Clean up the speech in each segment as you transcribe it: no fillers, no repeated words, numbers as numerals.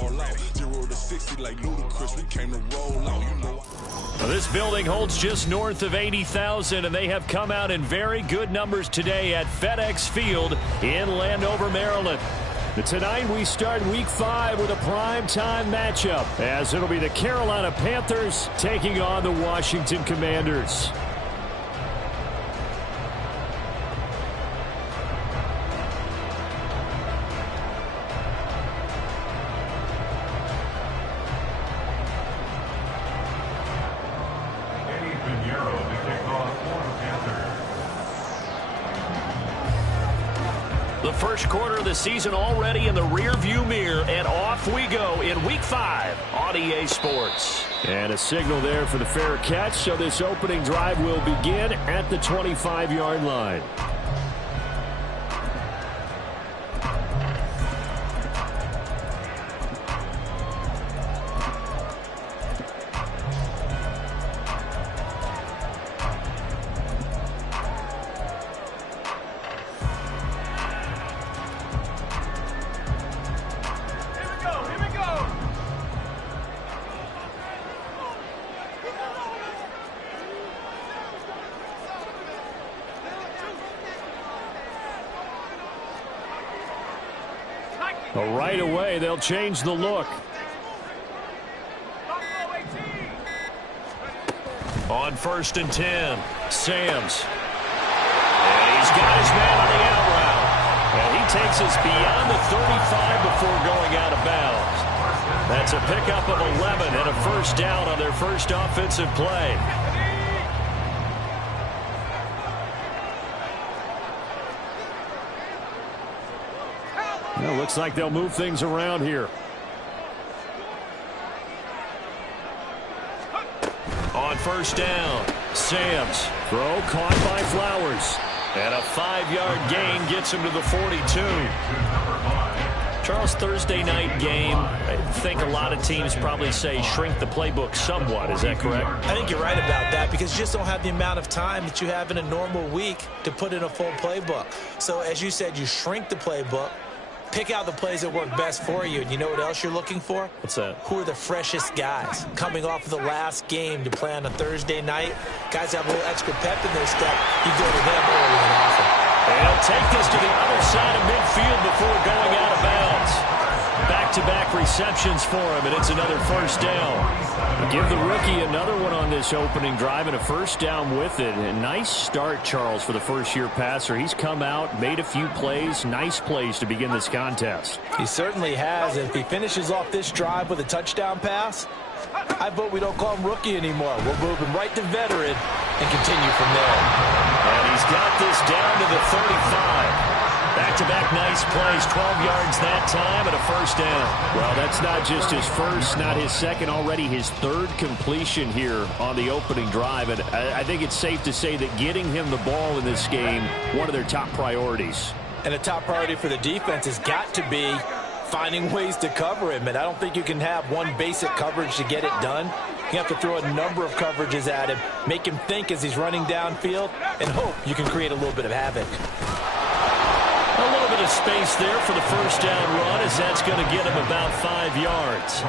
ball out. 0 to 60 like ludicrous. We came to roll out, you know. Well, this building holds just north of 80,000, and they have come out in very good numbers today at FedEx Field in Landover, Maryland. Tonight we start Week 5 with a primetime matchup, as it'll be the Carolina Panthers taking on the Washington Commanders. The first quarter of the season already in the rearview mirror, and off we go in Week 5 on EA Sports. And a signal there for the fair catch, so this opening drive will begin at the 25-yard line. Right away, they'll change the look. On 1st and 10, Sams. And he's got his man on the out route. And he takes us beyond the 35 before going out of bounds. That's a pickup of 11 and a first down on their first offensive play. Well, looks like they'll move things around here. On 1st down, Sams. Throw caught by Flowers. And a 5-yard gain gets him to the 42. Charles, Thursday night game, I think a lot of teams probably say shrink the playbook somewhat. Is that correct? I think you're right about that, because you just don't have the amount of time that you have in a normal week to put in a full playbook. So as you said, you shrink the playbook. Pick out the plays that work best for you. And you know what else you're looking for? What's that? Who are the freshest guys coming off of the last game to play on a Thursday night? Guys have a little extra pep in their step. You go to them early and often. And he'll take this to the other side of midfield before going out of bounds. Back-to-back receptions for him, and it's another first down. Give the rookie another one on this opening drive and a first down with it. A nice start, Charles, for the first-year passer. He's come out, made a few plays, nice plays to begin this contest. He certainly has. If he finishes off this drive with a touchdown pass, I vote we don't call him rookie anymore. We'll move him right to veteran and continue from there. And he's got this down to the 35. Back-to-back nice plays, 12 yards that time, and a first down. Well, that's not just his first, not his second, already his third completion here on the opening drive. And I think it's safe to say that getting him the ball in this game, one of their top priorities. And a top priority for the defense has got to be finding ways to cover him. And I don't think you can have one basic coverage to get it done. You have to throw a number of coverages at him, make him think as he's running downfield, and hope you can create a little bit of havoc. A little bit of space there for the first down run, as that's going to get him about 5 yards.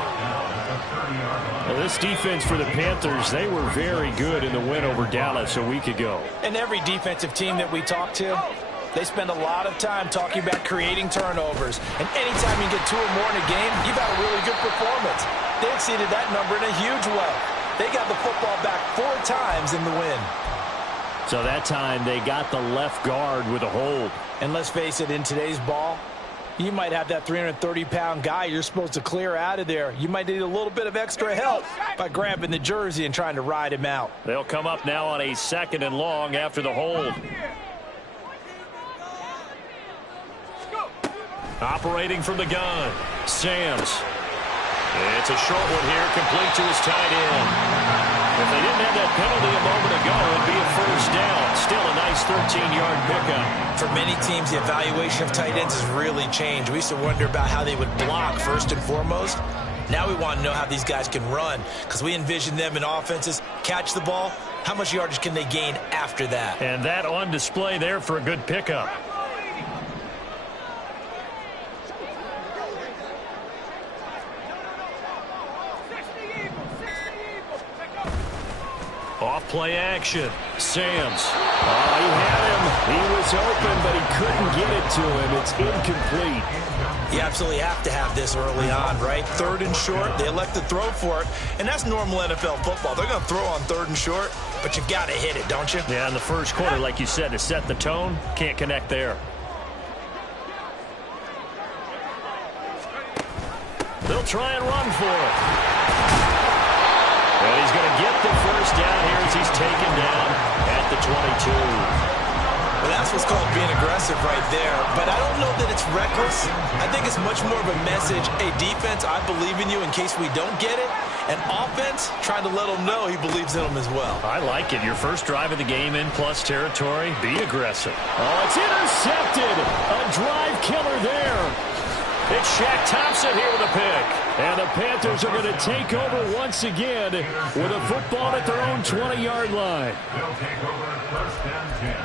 Well, this defense for the Panthers, they were very good in the win over Dallas a week ago. And every defensive team that we talk to, they spend a lot of time talking about creating turnovers. And anytime you get 2 or more in a game, you've had a really good performance. They exceeded that number in a huge way. They got the football back 4 times in the win. So that time they got the left guard with a hold. And let's face it, in today's ball, you might have that 330-pound guy you're supposed to clear out of there. You might need a little bit of extra help by grabbing the jersey and trying to ride him out. They'll come up now on a 2nd and long after the hold. Operating from the gun, Sams. It's a short one here, complete to his tight end. If they didn't have that penalty a moment ago, it'd be a first down. Still a nice 13-yard pickup. For many teams, the evaluation of tight ends has really changed. We used to wonder about how they would block first and foremost. Now we want to know how these guys can run, because we envision them in offenses catch the ball. How much yardage can they gain after that? And that on display there for a good pickup. Off play action. Samms. Oh, he had him. He was open, but he couldn't get it to him. It's incomplete. You absolutely have to have this early on, right? 3rd and short, they elect to throw for it, and that's normal NFL football. They're going to throw on 3rd and short, but you got to hit it, don't you? Yeah, in the first quarter, like you said, to set the tone, can't connect there. They'll try and run for it. And he's going to get the first down here as he's taken down at the 22. Well, that's what's called being aggressive right there. But I don't know that it's reckless. I think it's much more of a message. Hey, defense, I believe in you in case we don't get it. And offense, trying to let them know he believes in them as well. I like it. Your first drive of the game in plus territory. Be aggressive. Oh, it's intercepted. A drive killer there. It's Shaq Thompson here with a pick. And the Panthers are going to take over once again with a football at their own 20-yard line. They'll take over 1st and 10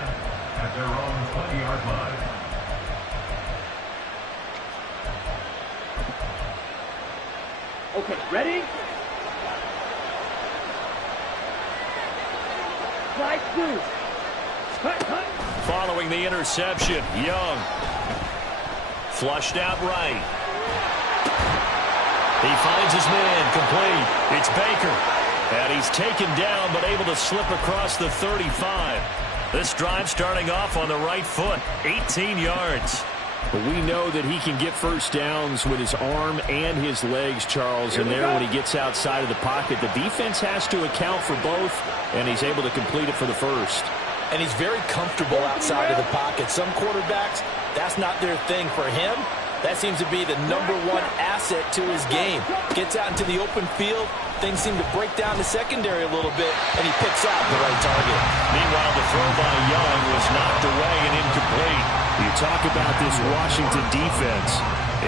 at their own 20-yard line. Okay, ready? Slide through. Cut. Following the interception, Young. Flushed out right. He finds his man, complete. It's Baker. And he's taken down, but able to slip across the 35. This drive starting off on the right foot, 18 yards. But we know that he can get first downs with his arm and his legs, Charles. And there, when he gets outside of the pocket, the defense has to account for both, and he's able to complete it for the first. And he's very comfortable outside of the pocket. Some quarterbacks, that's not their thing. For him, that seems to be the #1 asset to his game. Gets out into the open field. Things seem to break down the secondary a little bit, and he picks out the right target. Meanwhile, the throw by Young was knocked away and incomplete. You talk about this Washington defense.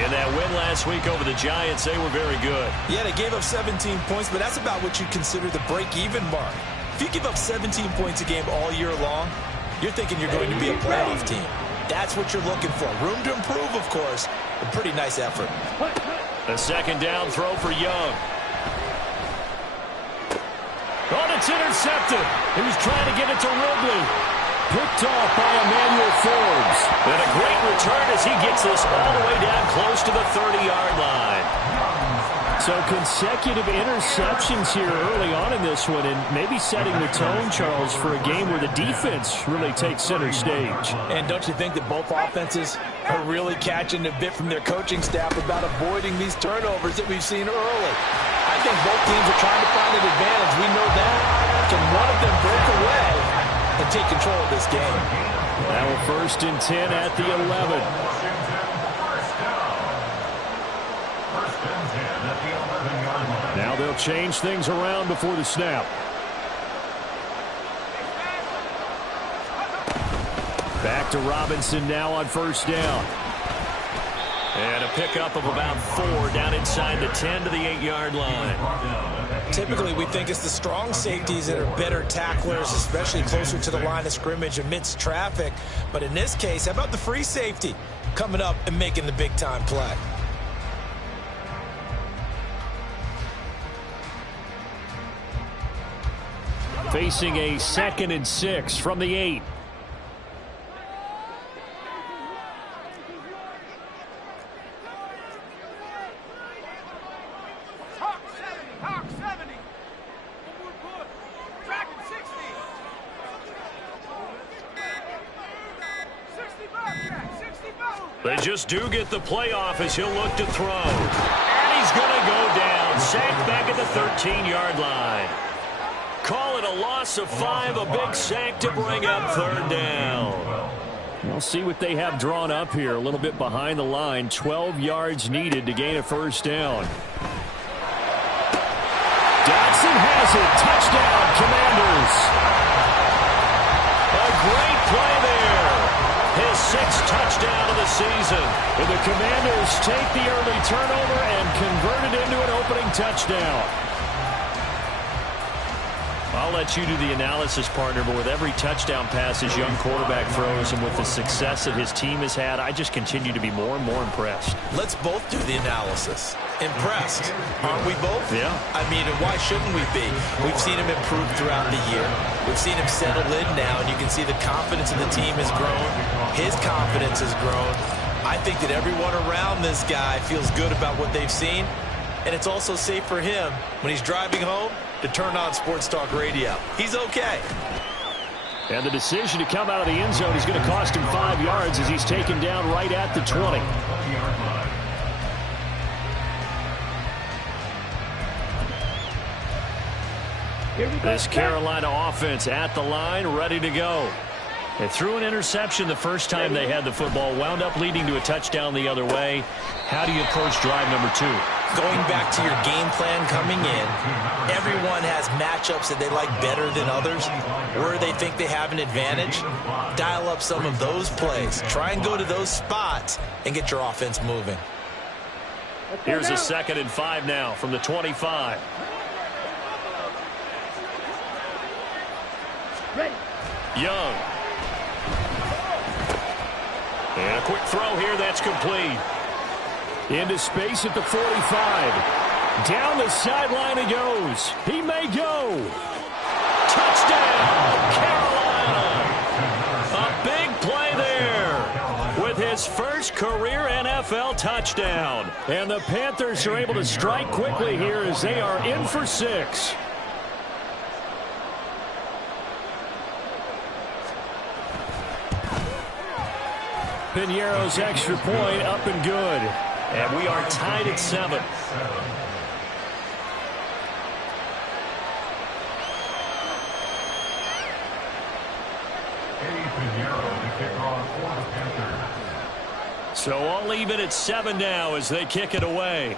In that win last week over the Giants, they were very good. Yeah, they gave up 17 points, but that's about what you consider the break-even mark. If you give up 17 points a game all year long, you're thinking you're going to be a playoff team. That's what you're looking for. Room to improve, of course, a pretty nice effort. A second down throw for Young. Oh, it's intercepted. He was trying to get it to Ridley. Picked off by Emmanuel Forbes. And a great return as he gets this all the way down close to the 30-yard line. So consecutive interceptions here early on in this one, and maybe setting the tone, Charles, for a game where the defense really takes center stage. And don't you think that both offenses are really catching a bit from their coaching staff about avoiding these turnovers that we've seen early? I think both teams are trying to find an advantage. We know that. Can one of them break away and take control of this game? Now a 1st and 10 at the 11. Now they'll change things around before the snap. Back to Robinson now on 1st down. And a pickup of about 4 down inside the 10 to the 8-yard line. Typically, we think it's the strong safeties that are better tacklers, especially closer to the line of scrimmage amidst traffic. But in this case, how about the free safety coming up and making the big-time play? Facing a 2nd and 6 from the 8. They just do get the playoff as he'll look to throw. And he's going to go down. Sacked back at the 13-yard line. Call it a loss of 5, a big sack to bring up 3rd down. We'll see what they have drawn up here. A little bit behind the line. 12 yards needed to gain a 1st down. Dodson has it. Touchdown, Commanders. A great play there. His 6th touchdown of the season. And the Commanders take the early turnover and convert it into an opening touchdown. I'll let you do the analysis, partner, but with every touchdown pass his young quarterback throws and with the success that his team has had, I just continue to be more and more impressed. Let's both do the analysis. Impressed. Aren't we both? Yeah. I mean, and why shouldn't we be? We've seen him improve throughout the year. We've seen him settle in now, and you can see the confidence of the team has grown. His confidence has grown. I think that everyone around this guy feels good about what they've seen, and it's also safe for him when he's driving home to turn on Sports Talk Radio. He's okay. And the decision to come out of the end zone is going to cost him 5 yards as he's taken down right at the 20. This Carolina offense at the line, ready to go. They threw an interception the first time they had the football, wound up leading to a touchdown the other way. How do you approach drive number 2? Going back to your game plan coming in, everyone has matchups that they like better than others, where they think they have an advantage. Dial up some of those plays. Try and go to those spots and get your offense moving. Here's a 2nd and 5 now from the 25. Young. And a quick throw here that's complete. Into space at the 45. Down the sideline he goes. He may go. Touchdown, Carolina. A big play there with his first career NFL touchdown. And the Panthers are able to strike quickly here as they are in for 6. Piñeiro's extra point up and good. And we are tied at 7. So all even at 7 now as they kick it away.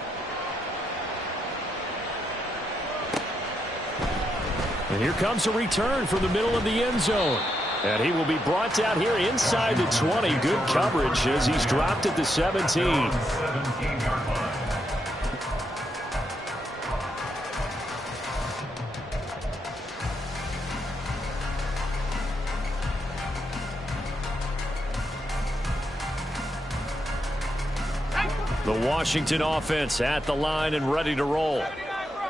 And here comes a return from the middle of the end zone. And he will be brought down here inside the 20. Good coverage as he's dropped at the 17. The Washington offense at the line and ready to roll.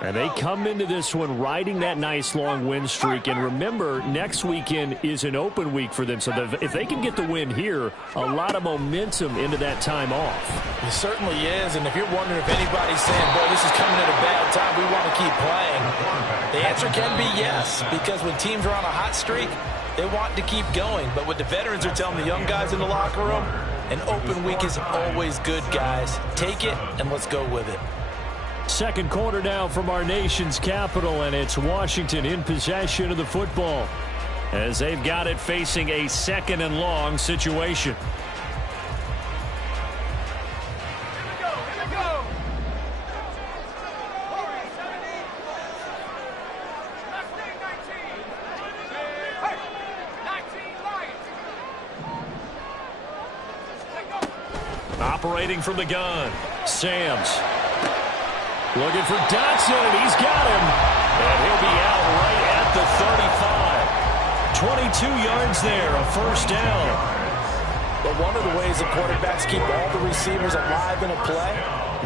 And they come into this one riding that nice long win streak. And remember, next weekend is an open week for them. So if they can get the win here, a lot of momentum into that time off. It certainly is. And if you're wondering if anybody's saying, boy, this is coming at a bad time, we want to keep playing, the answer can be yes. Because when teams are on a hot streak, they want to keep going. But what the veterans are telling the young guys in the locker room, an open week is always good, guys. Take it and let's go with it. Second quarter now from our nation's capital, and it's Washington in possession of the football as they've got it facing a 2nd and long situation. Operating from the gun, Sams. Looking for Dotson, and he's got him. And he'll be out right at the 35. 22 yards there, a first down. But one of the ways the quarterbacks keep all the receivers alive in a play,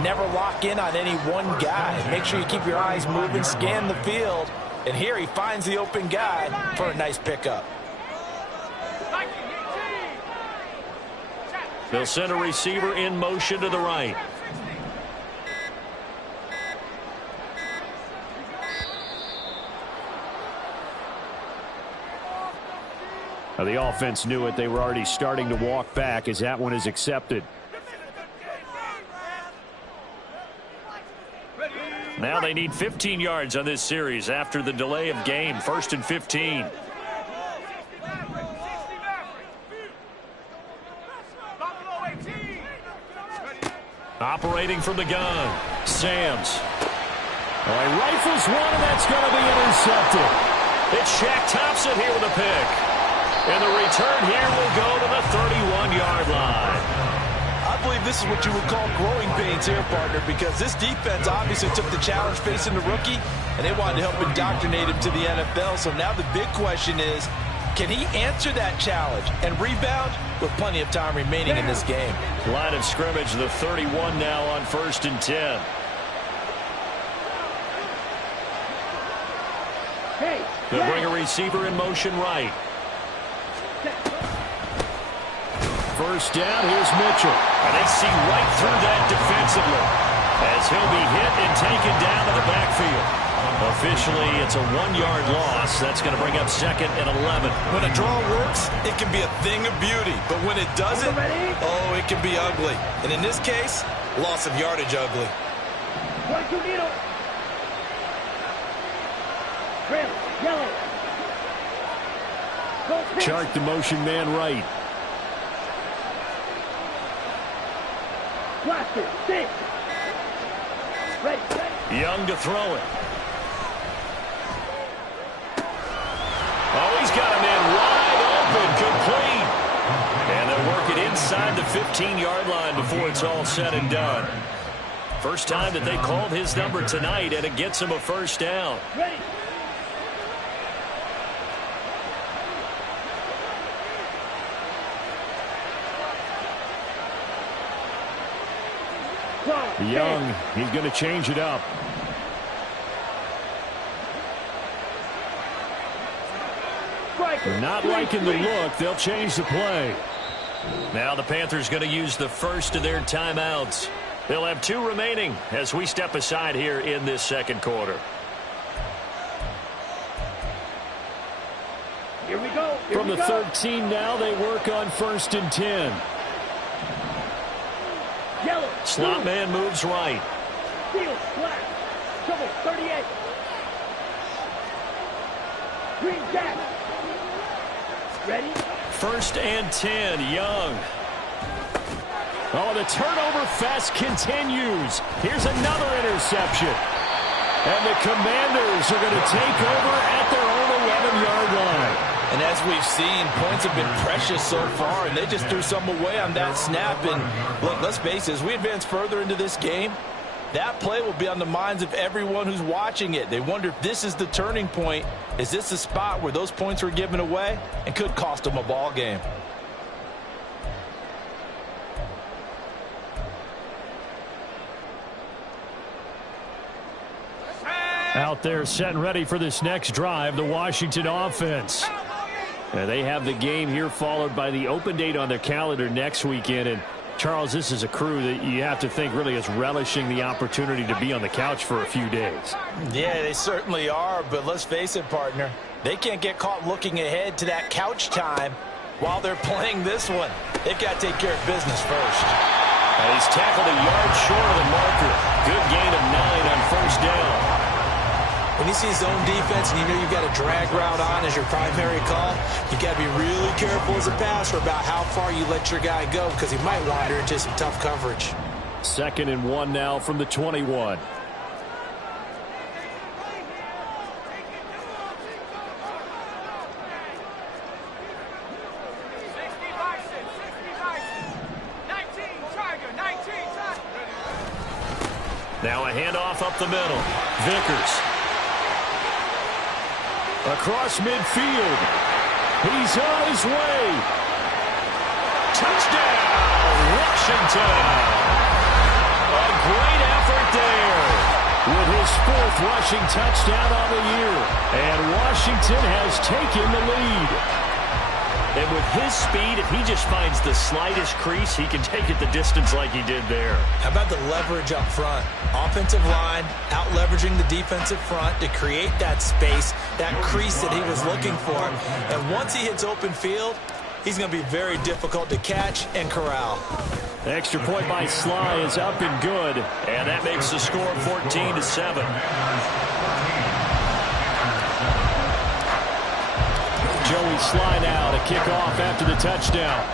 never lock in on any one guy. Make sure you keep your eyes moving, scan the field. And here he finds the open guy for a nice pickup. They'll send a receiver in motion to the right. The offense knew it. They were already starting to walk back as that one is accepted. Now they need 15 yards on this series after the delay of game. 1st and 15. Operating from the gun, Sams. Oh, he rifles one, and that's going to be intercepted. It's Shaq Thompson here with a pick. And the return here will go to the 31-yard line. I'll believe this is what you would call growing pains here, partner, because this defense obviously took the challenge facing the rookie, and they wanted to help indoctrinate him to the NFL. So now the big question is, can he answer that challenge and rebound with plenty of time remaining in this game? Line of scrimmage, the 31 now on 1st and 10. They'll bring a receiver in motion right. First down, here's Mitchell. And they see right through that defensively as he'll be hit and taken down to the backfield. Officially, it's a 1-yard loss. That's going to bring up 2nd and 11. When a draw works, it can be a thing of beauty. But when it doesn't, oh, it can be ugly. And in this case, loss of yardage ugly. Yellow. Chart the motion man right. Blaster, 6. Ready. Young to throw it. Oh, he's got a man wide open, complete. And they'll work it inside the 15-yard line before it's all said and done. First time that they called his number tonight, and it gets him a first down. Ready. Young, he's going to change it up. Not liking the look. They'll change the play. Now the Panthers going to use the first of their timeouts. They'll have 2 remaining as we step aside here in this second quarter. Here we go. From the 13 now, they work on 1st and 10. Yellow. Slot man moves right. Field, black. Trouble, 38. Green jack. Ready? 1st and 10, Young. Oh, the turnover fest continues. Here's another interception. And the Commanders are going to take over at their own 11-yard line. And as we've seen, points have been precious so far, and they just threw some away on that snap. And look, let's face it, as we advance further into this game, that play will be on the minds of everyone who's watching it. They wonder if this is the turning point. Is this the spot where those points were given away and could cost them a ball game? Out there set and ready for this next drive, the Washington offense. They have the game here followed by the open date on their calendar next weekend. And Charles, this is a crew that you have to think really is relishing the opportunity to be on the couch for a few days. Yeah, they certainly are. But let's face it, partner, they can't get caught looking ahead to that couch time while they're playing this one. They've got to take care of business first. And he's tackled a yard short of the marker. Good gain of 9 on 1st down. When you see zone defense and you know you've got a drag route on as your primary call, you got to be really careful as a passer about how far you let your guy go because he might wander into some tough coverage. 2nd and 1 now from the 21. Now a handoff up the middle. Vickers. Across midfield. He's on his way. Touchdown, Washington. A great effort there. With his 4th rushing touchdown on the year. And Washington has taken the lead. And with his speed, if he just finds the slightest crease, he can take it the distance like he did there. How about the leverage up front? Offensive line out-leveraging the defensive front to create that space, that crease that he was looking for. And once he hits open field, he's going to be very difficult to catch and corral. The extra point by Sly is up and good. And that makes the score 14-7. Joey Sly now to kick off after the touchdown.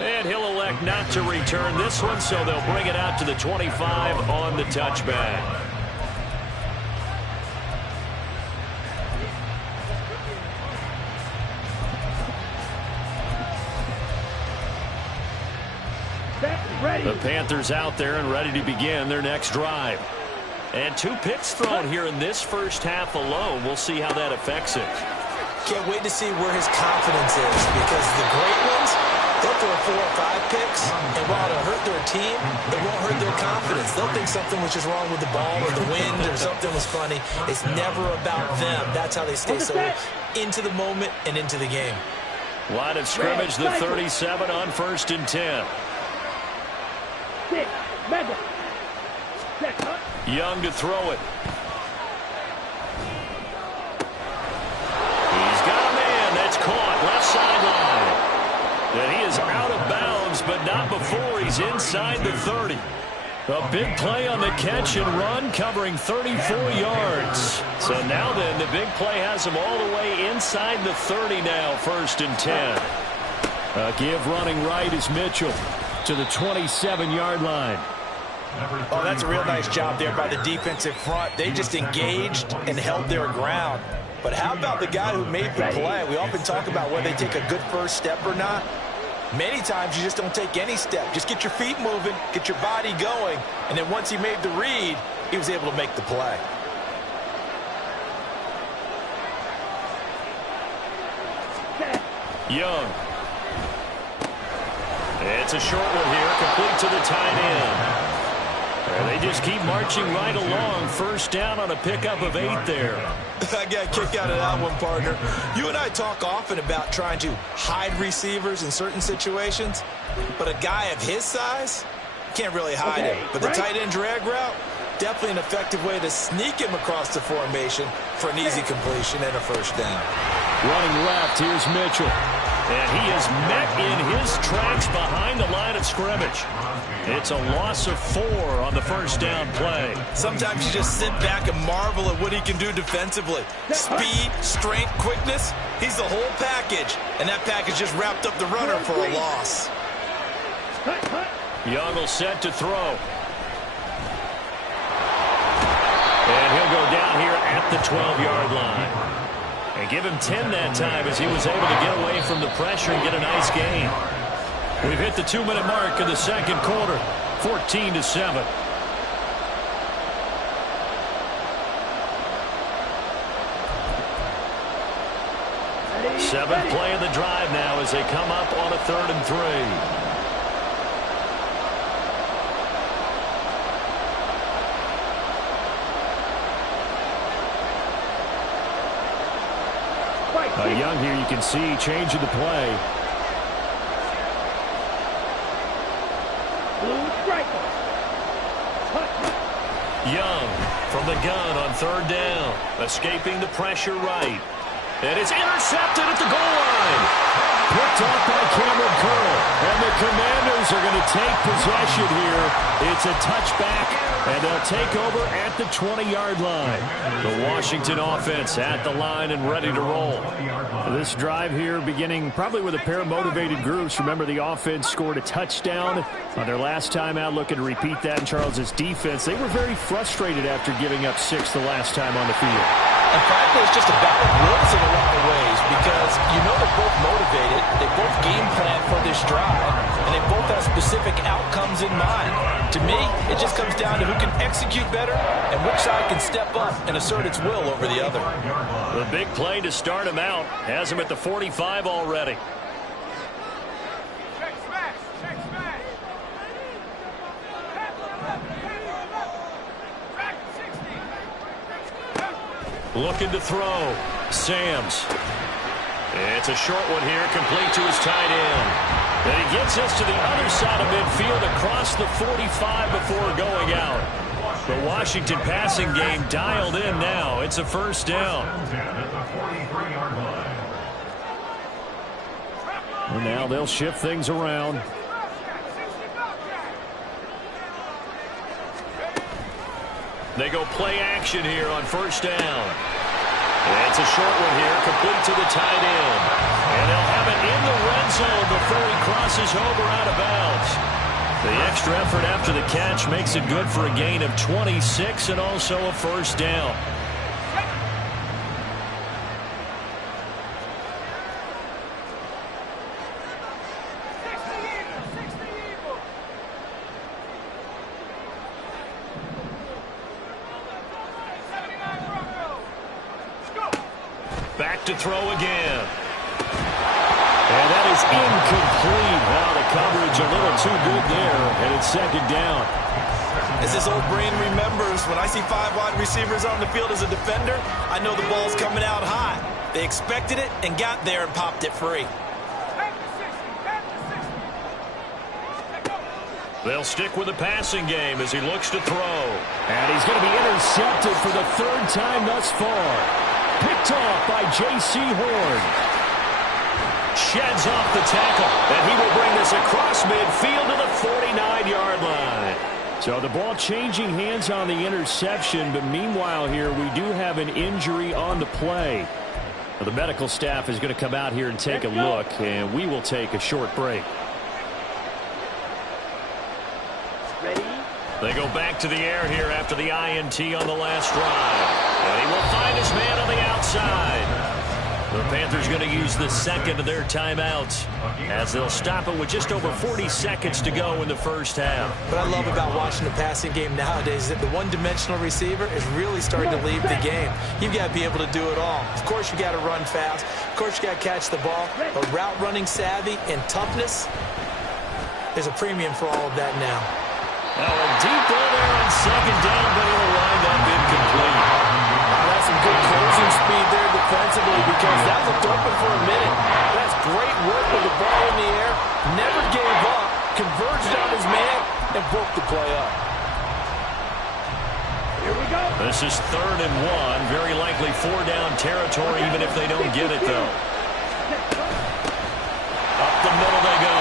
And he'll elect not to return this one, so they'll bring it out to the 25 on the touchback. The Panthers out there and ready to begin their next drive. And 2 picks thrown here in this first half alone. We'll see how that affects it. Can't wait to see where his confidence is, because the great ones, they'll throw 4 or 5 picks, and while it'll hurt their team, it won't hurt their confidence. They'll think something was just wrong with the ball or the wind or something was funny. It's never about them. That's how they stay so into the moment and into the game. Line of scrimmage, the 37 on 1st and 10. 6, mega. Young to throw it. He's got a man. That's caught. Left sideline. And he is out of bounds, but not before he's inside the 30. A big play on the catch and run, covering 34 yards. So now then, the big play has him all the way inside the 30 now, 1st and 10. A give running right is Mitchell to the 27-yard line. Oh, that's a real nice job there by the defensive front. They just engaged and held their ground. But how about the guy who made the play? We often talk about whether they take a good first step or not. Many times you just don't take any step. Just get your feet moving, get your body going, and then once he made the read, he was able to make the play. Young. It's a short one here, complete to the tight end. And they just keep marching right along. 1st down on a pickup of 8 there. I got a kick out of that one, partner. You and I talk often about trying to hide receivers in certain situations, but a guy of his size can't really hide him. But the tight end drag route, definitely an effective way to sneak him across the formation for an easy completion and a 1st down. Running left, here's Mitchell. And he is met in his tracks behind the line of scrimmage. It's a loss of 4 on the 1st down play. Sometimes you just sit back and marvel at what he can do defensively. Speed, strength, quickness, he's the whole package. And that package just wrapped up the runner for a loss. Young will set to throw. And he'll go down here at the 12-yard line. And give him 10 that time as he was able to get away from the pressure and get a nice gain. We've hit the 2-minute mark of the 2nd quarter, 14-7. Seventh play of the drive now as they come up on a 3rd and 3. Young here, you can see changing the play. Young from the gun on 3rd down, escaping the pressure right. And it's intercepted at the goal line. Picked off by Cameron Curl. And the Commanders are going to take possession here. It's a touchback, and they'll take over at the 20-yard line. The Washington offense at the line and ready to roll. This drive here beginning probably with a pair of motivated groups. Remember, the offense scored a touchdown on their last time out, looking to repeat that in Charles's defense. They were very frustrated after giving up 6 the last time on the field. And frankly, it's just a battle of wills in a lot of ways, because you know they're both motivated, they both game plan for this drive, and they both have specific outcomes in mind. To me, it just comes down to who can execute better and which side can step up and assert its will over the other. The big play to start him out has him at the 45 already. Looking to throw. Samms. It's a short one here, complete to his tight end. And he gets us to the other side of midfield across the 45 before going out. The Washington passing game dialed in now. It's a 1st down. And now they'll shift things around. They go play action here on 1st down. And it's a short one here, complete to the tight end. And they'll have it in the red zone before he crosses over out of bounds. The extra effort after the catch makes it good for a gain of 26 and also a 1st down. back to throw again. And that is incomplete. Now the coverage a little too good there, and it's second down. As this old brain remembers, when I see 5 wide receivers on the field as a defender, I know the ball's coming out high. They expected it and got there and popped it free. They'll stick with the passing game as he looks to throw. And he's going to be intercepted for the 3rd time thus far. Picked off by J.C. Horn. Sheds off the tackle, and he will bring this across midfield to the 49-yard line. So the ball changing hands on the interception, but meanwhile here we do have an injury on the play. The medical staff is going to come out here and take a look, and we will take a short break. Ready? They go back to the air here after the INT on the last drive. And he will find his man on the outside. The Panthers going to use the second of their timeouts as they'll stop it with just over 40 seconds to go in the first half. What I love about watching the passing game nowadays is that the one-dimensional receiver is really starting to leave the game. You've got to be able to do it all. Of course, you got to run fast. Of course, you got to catch the ball. But route running savvy and toughness, there's a premium for all of that now. Now a deep ball there on second down, but it'll wind up incomplete. That's some good closing speed there defensively because that looked open for a minute. That's great work with the ball in the air. Never gave up, converged on his man, and broke the play up. Here we go. This is 3rd and 1. Very likely 4-down territory, even if they don't get it, though. Up the middle they go.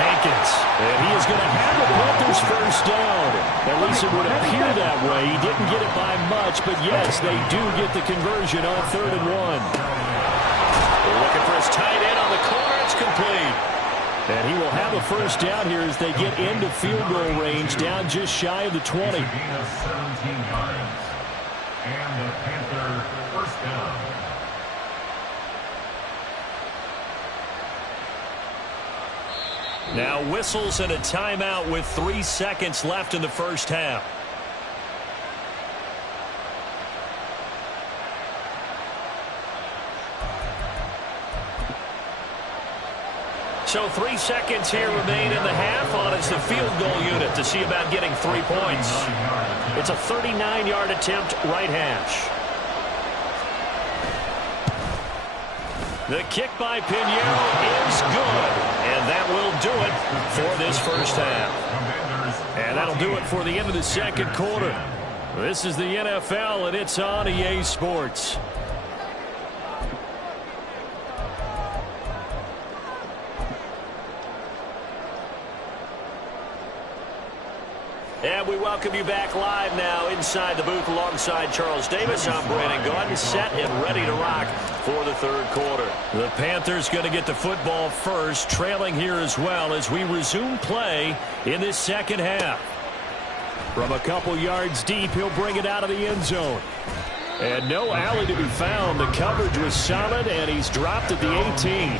Hankins. And he is going to have the Panthers first down. At least it would appear that way. He didn't get it by much, but yes, they do get the conversion on 3rd and 1. They're looking for his tight end on the corner. It's complete. And he will have a first down here as they get into field goal range, down just shy of the 20. 17 yards. And the Panther first down. Now whistles and a timeout with 3 seconds left in the first half. So 3 seconds here remain in the half on as the field goal unit to see about getting 3 points. It's a 39-yard attempt right hash. The kick by Pinheiro is good, and that will do it for this first half. And that'll do it for the end of the second quarter. This is the NFL, and it's on EA Sports. And we welcome you back live now inside the booth alongside Charles Davis. I'm Brandon Gaudin, set and ready to rock for the third quarter. The Panthers going to get the football first, trailing here as well as we resume play in this second half. From a couple yards deep, he'll bring it out of the end zone. And no alley to be found. The coverage was solid, and he's dropped at the 18.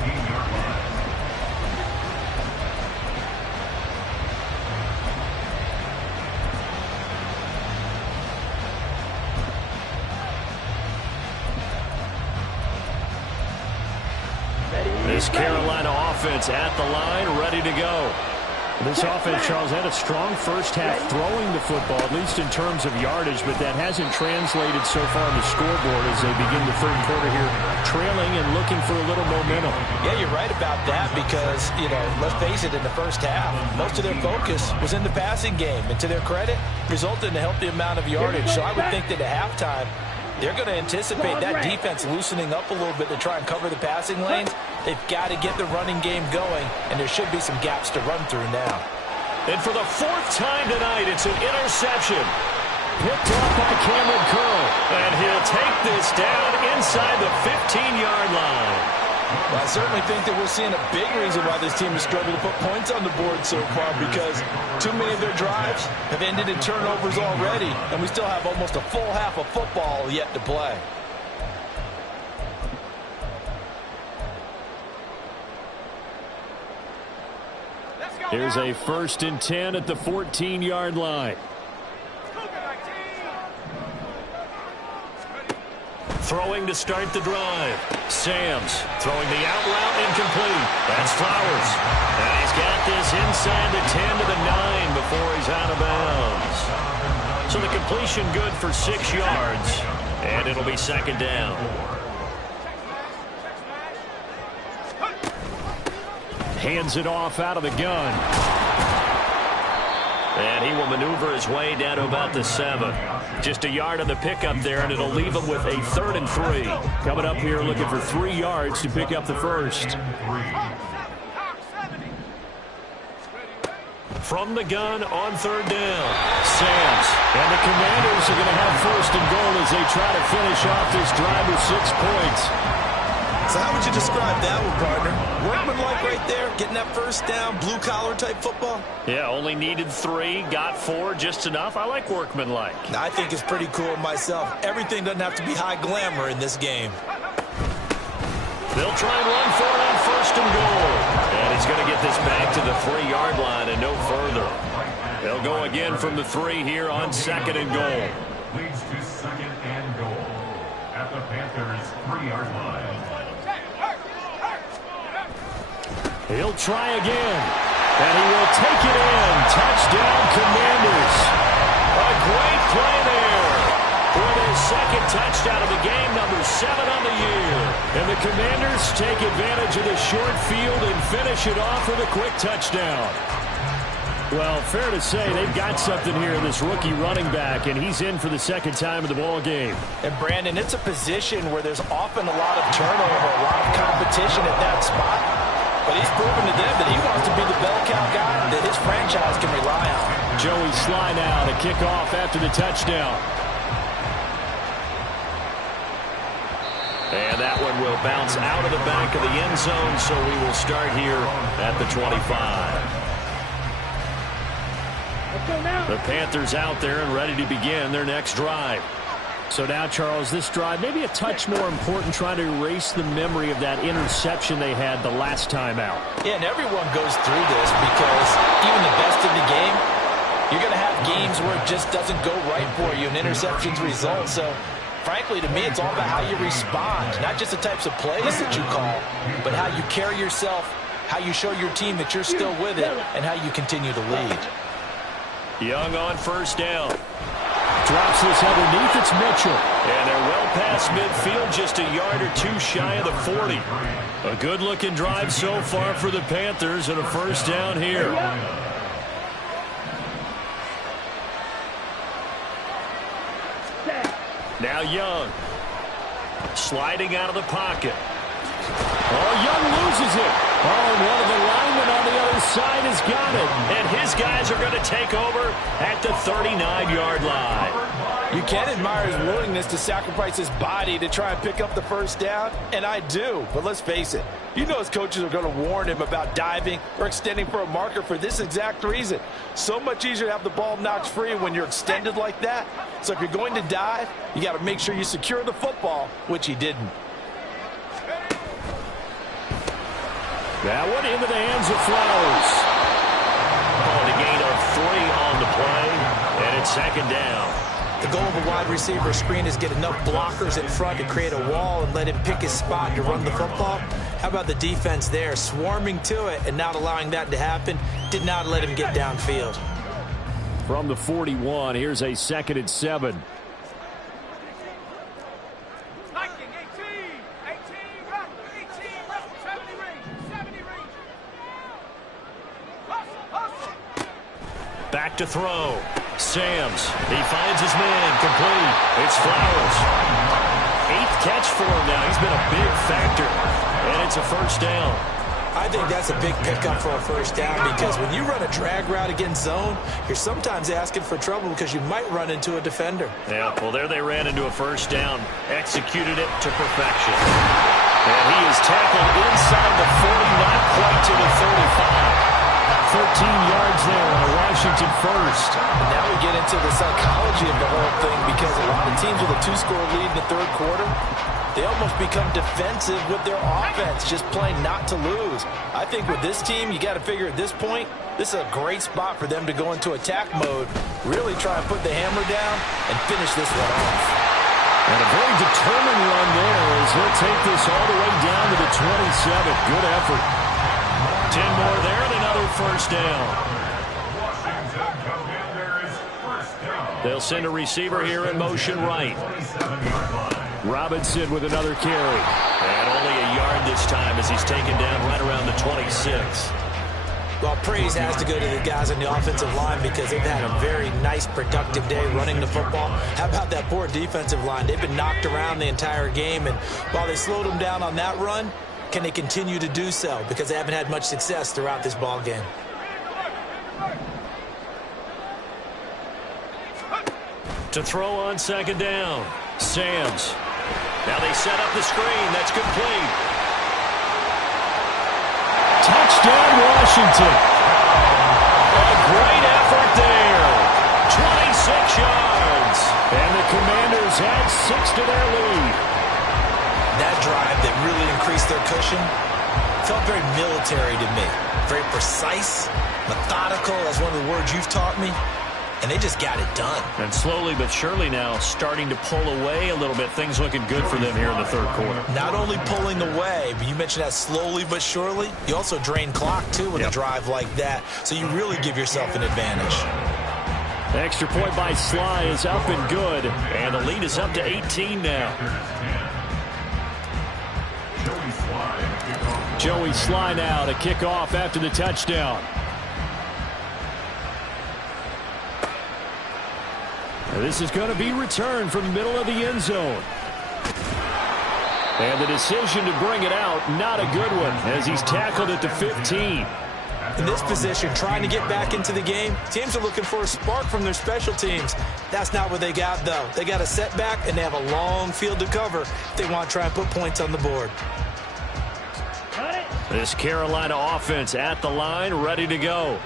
This Carolina offense at the line, ready to go. This offense, Charles, had a strong first half throwing the football, at least in terms of yardage, but that hasn't translated so far on the scoreboard as they begin the third quarter here, trailing and looking for a little momentum. Yeah, you're right about that because, let's face it, in the first half, most of their focus was in the passing game. And to their credit, resulted in a healthy amount of yardage. So I would think that at halftime, they're going to anticipate that defense loosening up a little bit to try and cover the passing lanes. They've got to get the running game going, and there should be some gaps to run through now. And for the 4th time tonight, it's an interception. Picked off by Cameron Curl. And he'll take this down inside the 15-yard line. Well, I certainly think that we're seeing a big reason why this team has struggled to put points on the board so far, because too many of their drives have ended in turnovers already, and we still have almost a full half of football yet to play. Here's a 1st and 10 at the 14-yard line. Throwing to start the drive. Samms throwing the out route incomplete. That's Flowers. And he's got this inside the 10 to the 9 before he's out of bounds. So the completion good for 6 yards. And it'll be second down. Hands it off out of the gun. And he will maneuver his way down to about the 7. Just a yard on the pickup there, and it'll leave him with a 3rd and 3. Coming up here looking for 3 yards to pick up the first. From the gun on 3rd down. Samms. And the Commanders are going to have 1st and goal as they try to finish off this drive with 6 points. So how would you describe that one, partner? Workmanlike right there, getting that first down, blue-collar type football? Yeah, only needed 3, got 4, just enough. I like workmanlike. I think it's pretty cool myself. Everything doesn't have to be high glamour in this game. They'll try and run for it on 1st and goal. And he's going to get this back to the 3-yard line and no further. They'll go again from the 3 here on 2nd and goal. Leads to 2nd and goal at the Panthers' 3-yard line. He'll try again. And he will take it in. Touchdown, Commanders. A great play there. For their 2nd touchdown of the game, number 7 on the year. And the Commanders take advantage of the short field and finish it off with a quick touchdown. Well, fair to say they've got something here in this rookie running back, and he's in for the 2nd time of the ball game. And, Brandon, it's a position where there's often a lot of turnover, a lot of competition at that spot. But he's proven to them that he wants to be the bell cow guy that his franchise can rely on. Joey Sly now to kick off after the touchdown. And that one will bounce out of the back of the end zone, so we will start here at the 25. The Panthers out there and ready to begin their next drive. So now, Charles, this drive maybe a touch more important, trying to erase the memory of that interception they had the last time out. Yeah, and everyone goes through this because even the best in the game, you're going to have games where it just doesn't go right for you and interceptions result. So, frankly, to me, it's all about how you respond, not just the types of plays that you call, but how you carry yourself, how you show your team that you're still with it, and how you continue to lead. Young on 1st down. Drops this underneath. It's Mitchell. And they're well past midfield, just a yard or 2 shy of the 40. A good-looking drive so far for the Panthers and a 1st down here. Now Young. Sliding out of the pocket. Oh, Young loses it. Oh, and one of the linemen on the other side has got it. And his guys are going to take over at the 39-yard line. You can admire his willingness to sacrifice his body to try and pick up the 1st down, and I do. But let's face it, you know his coaches are going to warn him about diving or extending for a marker for this exact reason. So much easier to have the ball knocked free when you're extended like that. So if you're going to dive, you got to make sure you secure the football, which he didn't. That one into the hands of Flowers. Oh, the gain of 3 on the play, and it's 2nd down. The goal of a wide receiver screen is get enough blockers in front to create a wall and let him pick his spot to run the football. How about the defense there, swarming to it and not allowing that to happen? Did not let him get downfield. From the 41, here's a 2nd and 7. Back to throw. Samms. He finds his man. Complete. It's Flowers. 8th catch for him now. He's been a big factor. And it's a 1st down. I think that's a big pickup for a 1st down because when you run a drag route against zone, you're sometimes asking for trouble because you might run into a defender. Yeah, well, there they ran into a 1st down. Executed it to perfection. And he is tackled inside the 40, not quite to the 35. 13 yards there on a Washington 1st. And now we get into the psychology of the whole thing because a lot of teams with a 2-score lead in the 3rd quarter, they almost become defensive with their offense, just playing not to lose. I think with this team, you got to figure at this point, this is a great spot for them to go into attack mode, really try and put the hammer down and finish this one off. And a very determined run there as he'll take this all the way down to the 27. Good effort. 10 more there and another first down. Washington Commanders first down. They'll send a receiver here in motion right. 27-yard line. Robinson with another carry. And only a yard this time as he's taken down right around the 26. Well, praise has to go to the guys on the offensive line because they've had a very nice, productive day running the football. How about that poor defensive line? They've been knocked around the entire game, and while they slowed them down on that run, can they continue to do so? Because they haven't had much success throughout this ball game. To throw on second down, Samms. Now they set up the screen. That's complete. Touchdown, Washington. A great effort there. 26 yards. And the Commanders add 6 to their lead. That drive that really increased their cushion felt very military to me. Very precise, methodical. That's one of the words you've taught me. And they just got it done. And slowly but surely now starting to pull away a little bit. Things looking good for them here in the third quarter. Not only pulling away, but you mentioned that slowly but surely. You also drain clock, too, with a drive like that. So you really give yourself an advantage. Extra point by Sly is up and good. And the lead is up to 18 now. Joey Sly now to kick off after the touchdown. This is going to be returned from the middle of the end zone. And the decision to bring it out, not a good one, as he's tackled at the 15. In this position, trying to get back into the game, teams are looking for a spark from their special teams. That's not what they got, though. They got a setback, and they have a long field to cover if they want to try and put points on the board. This Carolina offense at the line, ready to go.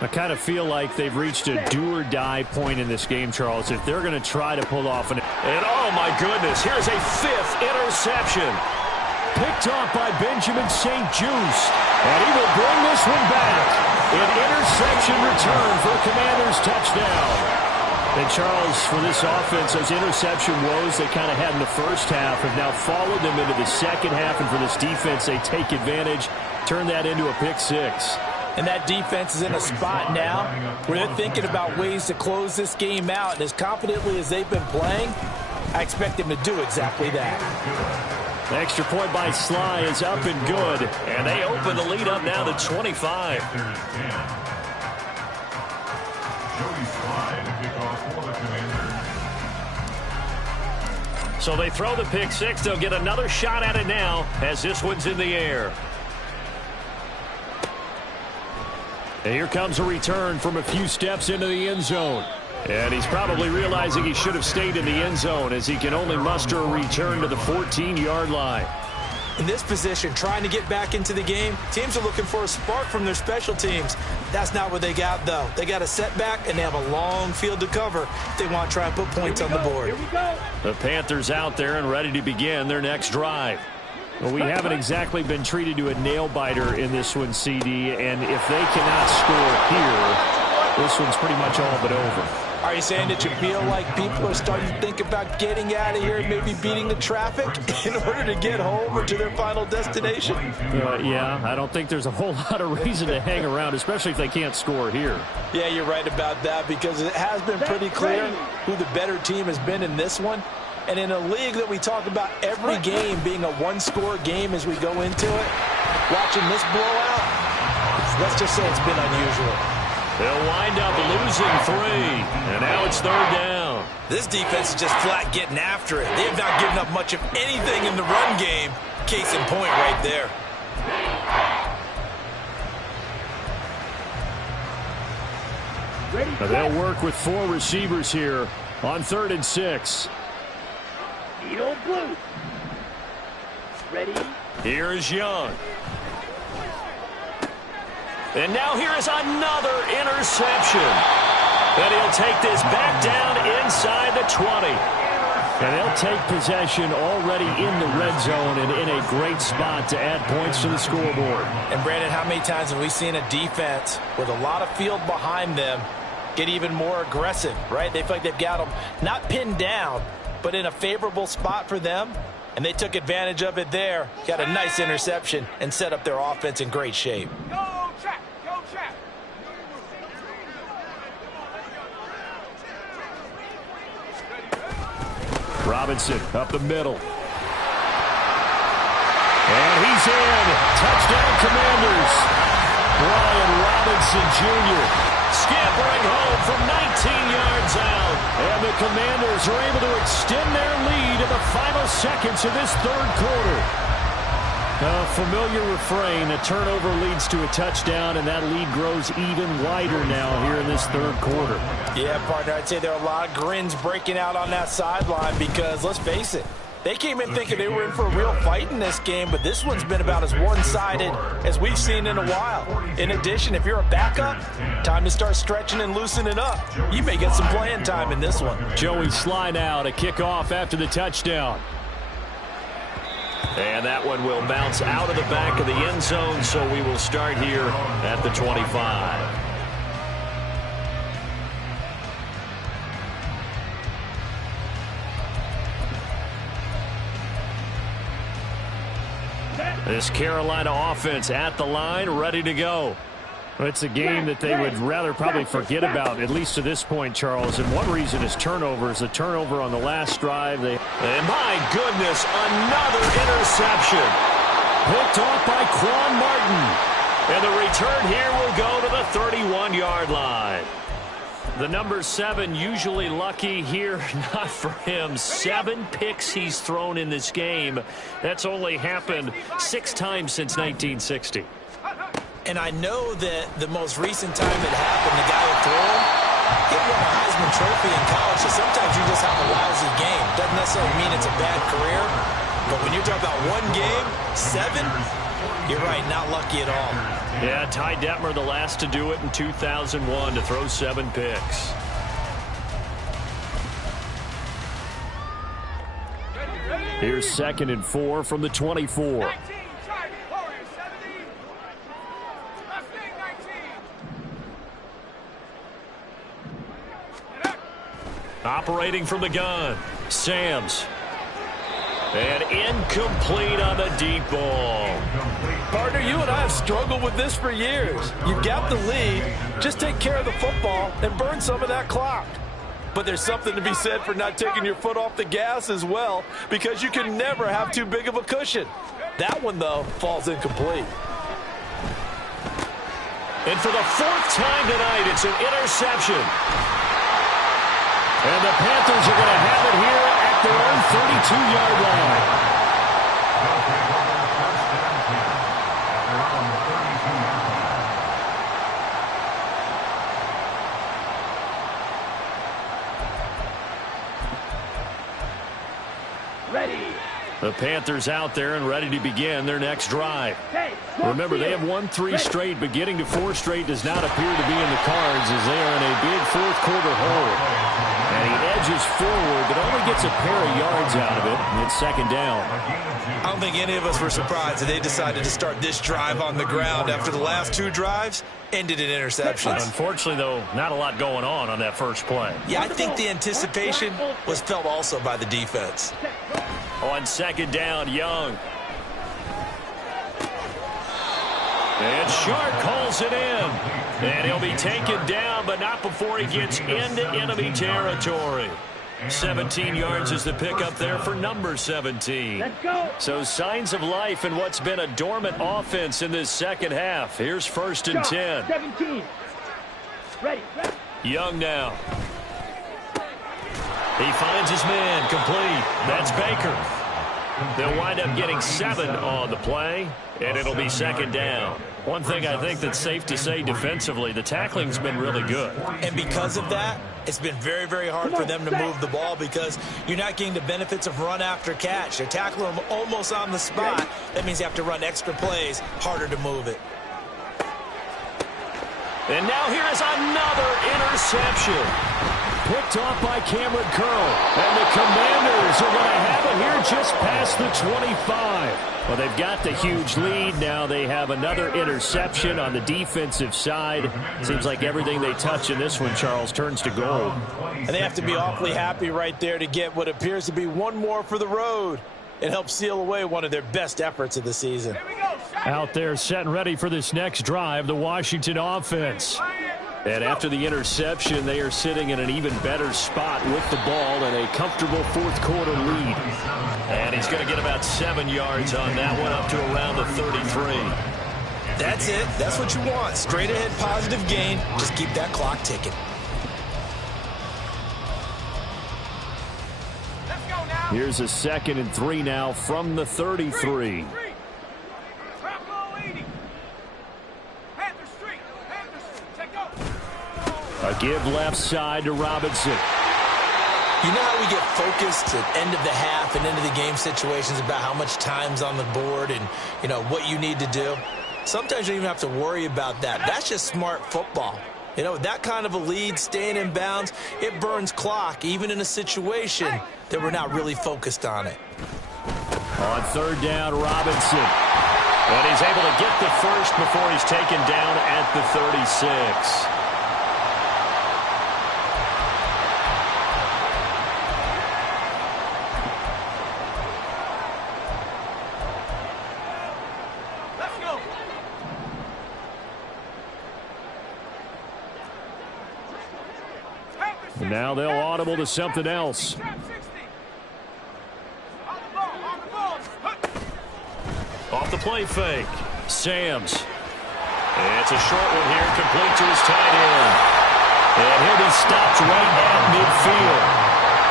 I kind of feel like they've reached a do-or-die point in this game, Charles, if they're going to try to pull off an... And oh, my goodness, here's a 5th interception. Picked off by Benjamin St. Juste. And he will bring this one back. An interception return for a Commanders touchdown. And, Charles, for this offense, those interception woes they kind of had in the first half have now followed them into the second half. And for this defense, they take advantage, turn that into a pick six. And that defense is in a spot now where they're thinking about ways to close this game out. And as confidently as they've been playing, I expect them to do exactly that. The extra point by Sly is up and good. And they open the lead up now to 25. So they throw the pick six. They'll get another shot at it now as this one's in the air. And here comes a return from a few steps into the end zone. And he's probably realizing he should have stayed in the end zone as he can only muster a return to the 14-yard line. In this position, trying to get back into the game, teams are looking for a spark from their special teams. That's not what they got, though. They got a setback, and they have a long field to cover if they want to try and put points on the board. The Panthers out there and ready to begin their next drive. Well, we haven't exactly been treated to a nail-biter in this one, CD, and if they cannot score here, this one's pretty much all but over. Are you saying that you feel like people are starting to think about getting out of here and maybe beating the traffic in order to get home or to their final destination? Yeah, I don't think there's a whole lot of reason to hang around, especially if they can't score here. Yeah, you're right about that because it has been pretty clear who the better team has been in this one. And in a league that we talk about every game being a one-score game as we go into it, watching this blowout, let's just say it's been unusual. They'll wind up losing 3, and now it's third down. This defense is just flat getting after it. They have not given up much of anything in the run game. Case in point right there. They'll work with 4 receivers here on 3rd and 6. Yellow blue. Ready? Here is Young. And now here is another interception. And he'll take this back down inside the 20. And they'll take possession already in the red zone and in a great spot to add points to the scoreboard. And, Brandon, how many times have we seen a defense with a lot of field behind them get even more aggressive, right? They feel like they've got them not pinned down, but in a favorable spot for them, and they took advantage of it there. Got a nice interception and set up their offense in great shape. Go track, go track. Robinson up the middle. And he's in. Touchdown, Commanders. Brian Robinson Jr. scampering home from 19 yards out. And the Commanders are able to extend their lead in the final seconds of this third quarter. A familiar refrain, a turnover leads to a touchdown, and that lead grows even wider now here in this third quarter. Yeah, partner, I'd say there are a lot of grins breaking out on that sideline because, let's face it, they came in thinking they were in for a real fight in this game, but this one's been about as one-sided as we've seen in a while. In addition, if you're a backup, time to start stretching and loosening up. You may get some playing time in this one. Joey Sly now to kick off after the touchdown. And that one will bounce out of the back of the end zone, so we will start here at the 25. This Carolina offense at the line, ready to go. It's a game that they would rather probably forget about, at least to this point, Charles. And one reason is turnovers. A turnover on the last drive. And my goodness, another interception. Picked off by Quan Martin. And the return here will go to the 31-yard line. The number 7 usually lucky here, not for him. 7 picks he's thrown in this game. That's only happened 6 times since 1960. And I know that the most recent time it happened, the guy who threw him, he won a Heisman Trophy in college, so sometimes you just have a lousy game. Doesn't necessarily mean it's a bad career, but when you're talking about one game, 7, you're right, not lucky at all. Yeah, Ty Detmer, the last to do it in 2001, to throw 7 picks. Here's 2nd and 4 from the 24. Operating from the gun, Sams. And incomplete on the deep ball. Partner, you and I have struggled with this for years. You've got the lead. Just take care of the football and burn some of that clock. But there's something to be said for not taking your foot off the gas as well, because you can never have too big of a cushion. That one, though, falls incomplete. And for the 4th time tonight, it's an interception. And the Panthers are going to have it here at their own 32-yard line. Ready. The Panthers out there and ready to begin their next drive. Remember, they have won 3 straight, but getting to 4 straight does not appear to be in the cards as they are in a big fourth-quarter hole. And he edges forward, but only gets a pair of yards out of it, and it's 2nd down. I don't think any of us were surprised that they decided to start this drive on the ground after the last 2 drives ended in interceptions. Unfortunately, though, not a lot going on that first play. Yeah, I think the anticipation was felt also by the defense. On 2nd down, Young. And Shark calls it in. And he'll be taken down, but not before he gets into enemy territory. 17 yards is the pickup there for number 17. Let's go. So signs of life in what's been a dormant offense in this second half. Here's 1st and 10. 17. Ready. Young now. He finds his man, complete. That's Baker. They'll wind up getting 7 on the play, and it'll be 2nd down. One thing I think that's safe to say defensively, the tackling's been really good. And because of that, it's been very, very hard for them to move the ball because you're not getting the benefits of run after catch. They're tackling them almost on the spot. That means you have to run extra plays, harder to move it. And now here is another interception. picked off by Cameron Curl. And the Commanders are going to have it here just past the 25. Well, they've got the huge lead. Now they have another interception on the defensive side. Seems like everything they touch in this one, Charles, turns to gold. And they have to be awfully happy right there to get what appears to be one more for the road. It helps seal away one of their best efforts of the season. Out there set and ready for this next drive, the Washington offense. And after the interception, they are sitting in an even better spot with the ball and a comfortable fourth quarter lead. And he's going to get about 7 yards on that one, up to around the 33. That's it. That's what you want. Straight ahead positive gain. Just keep that clock ticking. Here's a 2nd and 3 now from the 33. A give left side to Robinson. You know how we get focused at end of the half and into the game situations about how much time's on the board and, you know, what you need to do? Sometimes you don't even have to worry about that. That's just smart football. You know, that kind of a lead, staying in bounds, it burns clock, even in a situation that we're not really focused on it. On 3rd down, Robinson. And he's able to get the first before he's taken down at the 36. And now they'll audible to something else. Off the play fake. Samms. It's a short one here, complete to his tight end. And he'll be stopped right at midfield.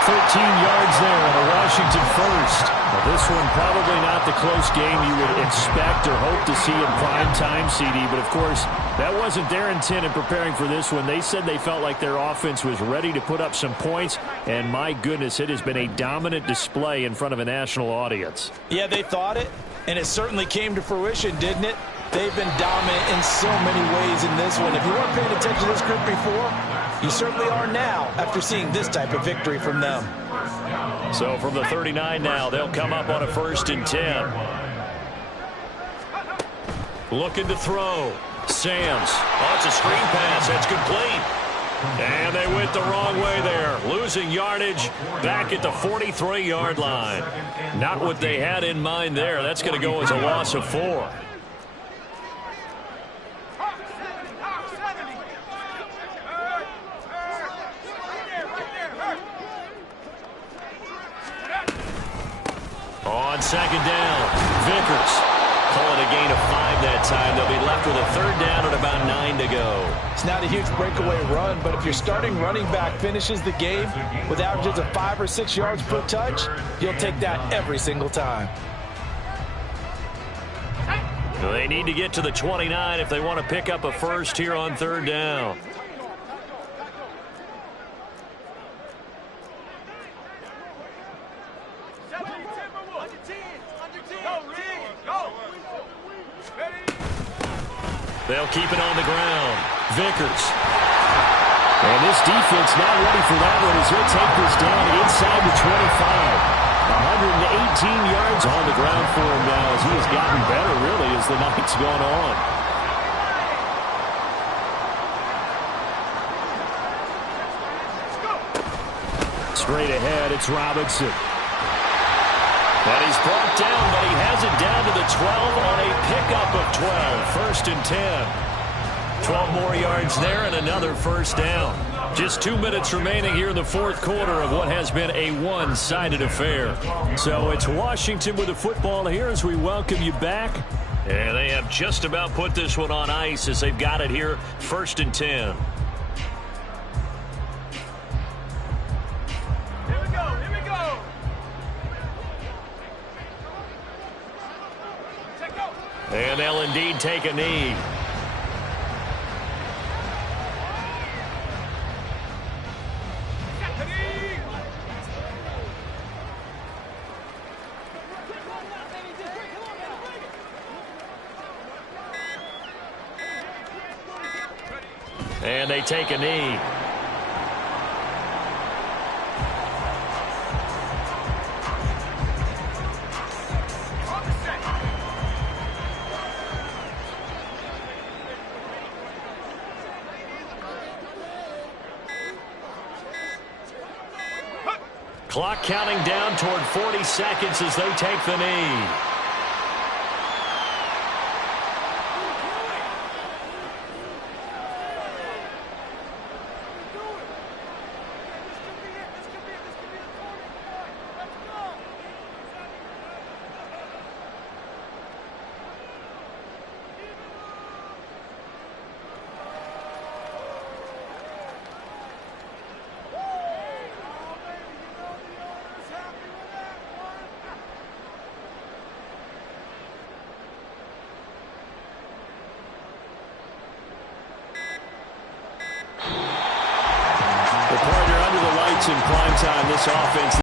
13 yards there on a Washington first. Well, this one probably not the close game you would expect or hope to see in prime time, CD. But, of course, that wasn't their intent in preparing for this one. They said they felt like their offense was ready to put up some points. And, my goodness, it has been a dominant display in front of a national audience. Yeah, they thought it, and it certainly came to fruition, didn't it? They've been dominant in so many ways in this one. If you weren't paying attention to this group before, you certainly are now after seeing this type of victory from them. So from the 39 now, they'll come up on a 1st and 10. Looking to throw. Samms. Oh, it's a screen pass. That's complete. And they went the wrong way there. Losing yardage back at the 43-yard line. Not what they had in mind there. That's going to go as a loss of 4. On 2nd down, Vickers. Call it a gain of 5 that time. They'll be left with a 3rd down and about 9 to go. It's not a huge breakaway run, but if your starting running back finishes the game with averages of 5 or 6 yards per touch, you'll take that every single time. They need to get to the 29 if they want to pick up a first here on 3rd down. They'll keep it on the ground. Vickers. And this defense not ready for that one as he'll take this down inside the 25. 118 yards on the ground for him now as he has gotten better, really, as the night's gone on. Straight ahead, it's Robinson. And he's brought down, but he has it down to the 12 on a pickup of 12. 1st and 10. 12 more yards there and another 1st down. Just 2 minutes remaining here in the 4th quarter of what has been a one-sided affair. So it's Washington with the football here as we welcome you back. And they have just about put this one on ice as they've got it here. 1st and 10. And they'll indeed take a knee. And they take a knee. Clock counting down toward 40 seconds as they take the knee. In prime time, this offense